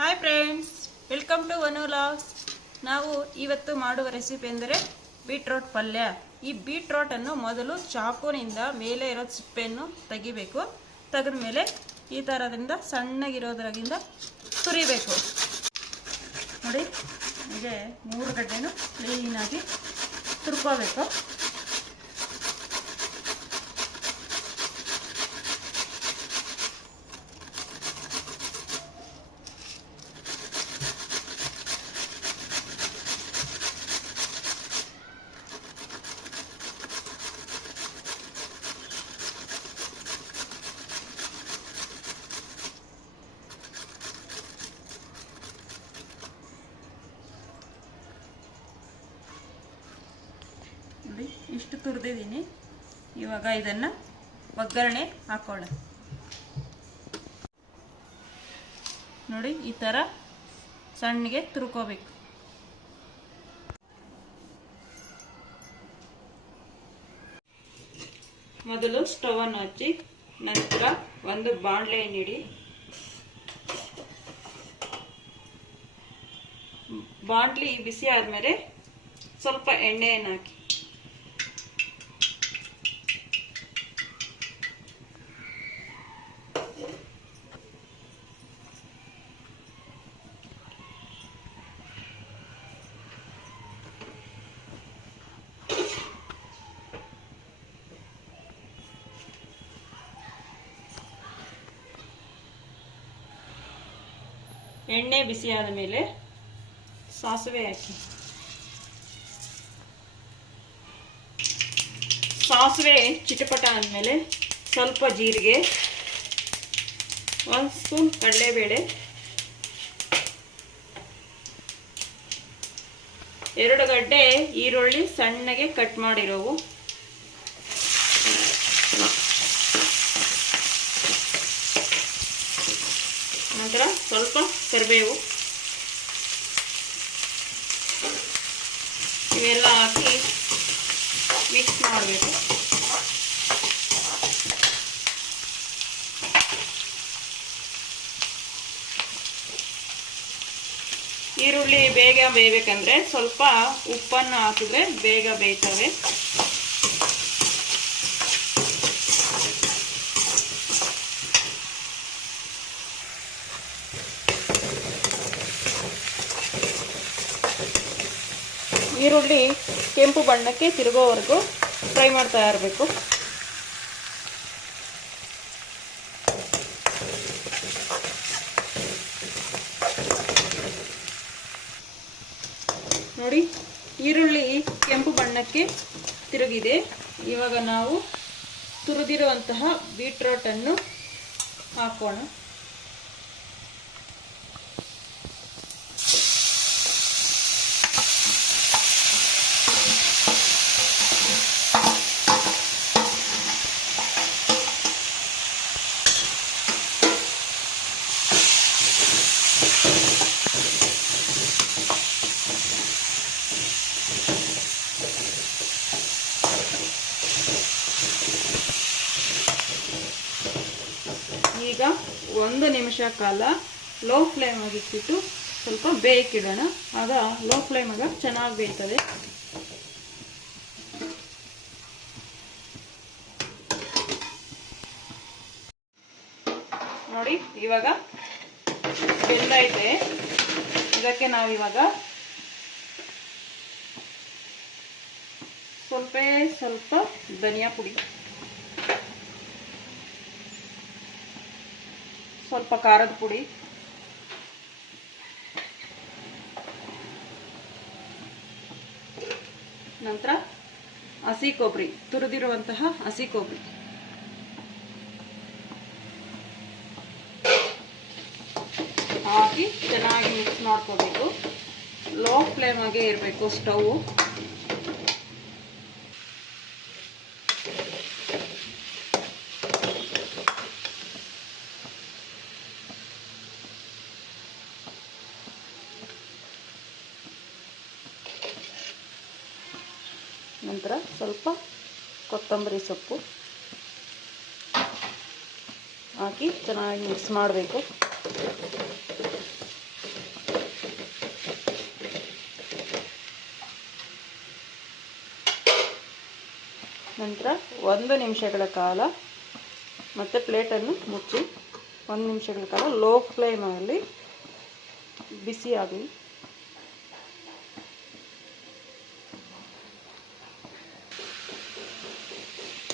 Hi friends, welcome to Vanu vlogs. ನಾವು ಇವತ್ತು ಮಾಡುವ ರೆಸಿಪಿ ಎಂದರೆ ಬೀಟ್ರೋಟ್ ಪಲ್ಯ. ಈ ಬೀಟ್ರೋಟ್ ಅನ್ನು ಮೊದಲು ಚಾಕುನಿಂದ ಮೇಲೆ ಇರೋ ಸಿಪ್ಪೆಯನ್ನು ತೆಗಿಬೇಕು. ತೆಗೆದ ಮೇಲೆ ಈ ಥರದಿಂದ ಸಣ್ಣಗಿರೋದ್ರಾಗಿಂದ ತುರಿಬೇಕು. ನೋಡಿ, ಹೀಗೆ 3 ಗಡ್ಡೆನೂ ಕ್ಲೀನಾಗಿ ತುರ್ಕೋಬೇಕು. ನೋಡಿ, ಇಷ್ಟು ತುರಿದಿದ್ದೀನಿ. ಇವಾಗ ಇದನ್ನು ಒಗ್ಗರಣೆ ಹಾಕೋಣ. ನೋಡಿ, ಈ ಥರ ಸಣ್ಣಗೆ ತುರ್ಕೋಬೇಕು. ಮೊದಲು ಸ್ಟವ್ ಅನ್ನು ಹಚ್ಚಿ ನಂತರ ಒಂದು ಬಾಣಲೆಯನ್ನು ಇಡಿ. ಬಾಣಲಿ ಬಿಸಿ ಆದಮೇಲೆ ಸ್ವಲ್ಪ ಎಣ್ಣೆಯನ್ನು ಹಾಕಿ. ಎಣ್ಣೆ ಬಿಸಿಯಾದ ಮೇಲೆ ಸಾಸಿವೆ ಹಾಕಿ. ಸಾಸಿವೆ ಚಿಟಪಟ ಆದಮೇಲೆ ಸ್ವಲ್ಪ ಜೀರಿಗೆ, 1 ಸ್ಪೂನ್ ಕಡಲೆಬೇಳೆ, 2 ಗಡ್ಡೆ ಈರುಳ್ಳಿ ಸಣ್ಣಗೆ ಕಟ್ ಮಾಡಿರೋವು, ನಂತರ ಸ್ವಲ್ಪ ಕರಿಬೇವು, ಇವೆಲ್ಲ ಹಾಕಿ ಮಿಕ್ಸ್ ಮಾಡಬೇಕು. ಈರುಳ್ಳಿ ಬೇಗ ಬೇಯಬೇಕಂದ್ರೆ ಸ್ವಲ್ಪ ಉಪ್ಪನ್ನು ಹಾಕಿದ್ರೆ ಬೇಗ ಬೇಯ್ತವೆ. ಈರುಳ್ಳಿ ಕೆಂಪು ಬಣ್ಣಕ್ಕೆ ತಿರುಗೋವರೆಗೂ ಫ್ರೈ ಮಾಡ್ತಾ ಇರಬೇಕು. ನೋಡಿ, ಈರುಳ್ಳಿ ಕೆಂಪು ಬಣ್ಣಕ್ಕೆ ತಿರುಗಿದೆ. ಇವಾಗ ನಾವು ತುರಿದಿರುವಂತಹ ಬೀಟ್ರೋಟ್ ಅನ್ನು ಹಾಕೋಣ. ಈಗ 1 ನಿಮಿಷ ಕಾಲ ಲೋ ಫ್ಲೇಮ್ ಆಗಿ ಇಟ್ಬಿಟ್ಟು ಸ್ವಲ್ಪ ಬೇಯಕ್ಕಿಡೋಣ. ಆಗ ಲೋ ಫ್ಲೇಮ್ ಆಗ ಚೆನ್ನಾಗಿ ಬೇಯ್ತದೆ. ನೋಡಿ, ಇವಾಗ ಬೆಂದೈತೆ. ಇದಕ್ಕೆ ನಾವು ಇವಾಗ ಸ್ವಲ್ಪ ಧನಿಯಾ ಪುಡಿ, ಸ್ವಲ್ಪ ಖಾರದ ಪುಡಿ, ನಂತರ ಹಸಿ ಕೊಬ್ಬರಿ, ತುರಿದಿರುವಂತಹ ಹಸಿ ಕೊಬ್ಬರಿ ಹಾಕಿ ಚೆನ್ನಾಗಿ ಮಿಕ್ಸ್ ಮಾಡ್ಕೋಬೇಕು. ಲೋ ಫ್ಲೇಮ್ ಆಗೇ ಇರಬೇಕು ಸ್ಟವ್. ನಂತರ ಸ್ವಲ್ಪ ಕೊತ್ತಂಬರಿ ಸೊಪ್ಪು ಹಾಕಿ ಚೆನ್ನಾಗಿ ಮಿಕ್ಸ್ ಮಾಡಬೇಕು. ನಂತರ 1 ನಿಮಿಷಗಳ ಕಾಲ ಮತ್ತು ಪ್ಲೇಟನ್ನು ಮುಚ್ಚಿ 1 ನಿಮಿಷಗಳ ಕಾಲ ಲೋ ಫ್ಲೇಮಲ್ಲಿ ಬಿಸಿ ಆಗಲಿ.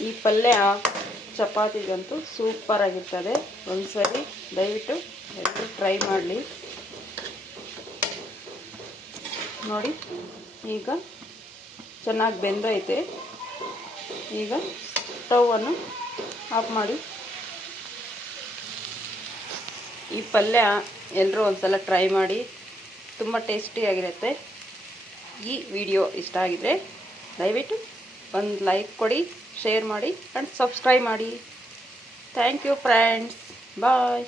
ಈ ಪಲ್ಯ ಚಪಾತಿಗಂತೂ ಸೂಪರ್ ಆಗಿರ್ತದೆ. ಒಂದ್ಸರಿ ದಯವಿಟ್ಟು ಎಲ್ಲರೂ ಟ್ರೈ ಮಾಡಲಿ. ನೋಡಿ, ಈಗ ಚೆನ್ನಾಗಿ ಬೆಂದೈತೆ. ಈಗ ಸ್ಟವನ್ನು ಆಫ್ ಮಾಡಿ. ಈ ಪಲ್ಯ ಎಲ್ಲರೂ ಒಂದ್ಸಲ ಟ್ರೈ ಮಾಡಿ, ತುಂಬ ಟೇಸ್ಟಿಯಾಗಿರುತ್ತೆ. ಈ ವಿಡಿಯೋ ಇಷ್ಟ ಆಗಿದ್ರೆ ದಯವಿಟ್ಟು ಒಂದು ಲೈಕ್ ಕೊಡಿ, ಶೇರ್ ಮಾಡಿ ಆ್ಯಂಡ್ ಸಬ್ಸ್ಕ್ರೈಬ್ ಮಾಡಿ. Thank you friends, bye.